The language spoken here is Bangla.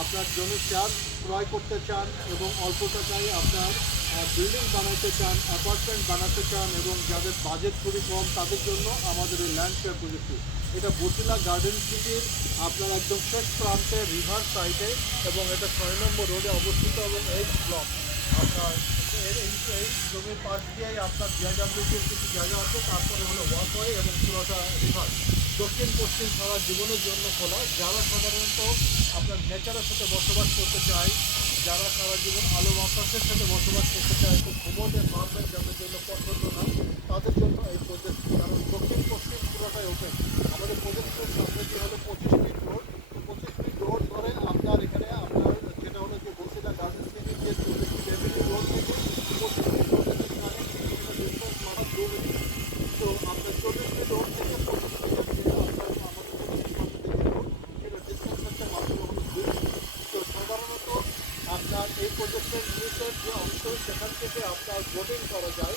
আপনার জমি শেয়ার ক্রয় করতে চান এবং অল্প টাকায় আপনার বিল্ডিং বানাতে চান, অ্যাপার্টমেন্ট বানাতে চান এবং যাদের বাজেট খুবই কম তাদের জন্য আমাদের এই ল্যান্ড ফেয়ার প্রজেক্টটি, এটা বছিলা গার্ডেন সিটির আপনার একদম শেষ প্রান্তে রিভার সাইডে এবং এটা 6 নম্বর রোডে অবস্থিত এবং 8 ব্লক। আপনার এই জমির পাশ দিয়েই আপনার জিআইডব্লিউটির কিছু জায়গা আছে, তারপরে হলো ওয়াকওয়ে এবং পুরোটা রিভার দক্ষিণ পশ্চিম সারা জীবনের জন্য খোলা। যারা সাধারণত আপনার নেচারের সাথে বসবাস করতে চায়, যারা সারা জীবন আলো বাতাসের সাথে বসবাস করতে চায়, খুব ঘুমোট এনভায়রনমেন্ট যাদের জন্য পছন্দ না, তাদের জন্য এই প্রজেক্ট, কারণ দক্ষিণ পশ্চিম পুরোটাই ওপেন। আমাদের প্রজেক্টের সামনে যে হলো 25 ফিট রোড, 25 ফিট রোড ধরে আপনার এখানে আপনার যেটা হলো যে বসিলা গার্ডেন সিটির যে 40 ফিট এভিনিউ রোড থেকে 25 ফিট রোডের যে কানেক্ট ডিস্টেন্স মাত্র 2 মিনিট। তো আপনার 40 ফিট রোড থেকে 25 ফিটের যে আপনার আমাদের যে রোড, সেটা ডিস্টেন্স হচ্ছে মাত্র হলো 2 মিনিট। তো সাধারণত আপনার এই প্রজেক্টের নিচের যে অংশ, সেখান থেকে আপনার বোটিং করা যায়।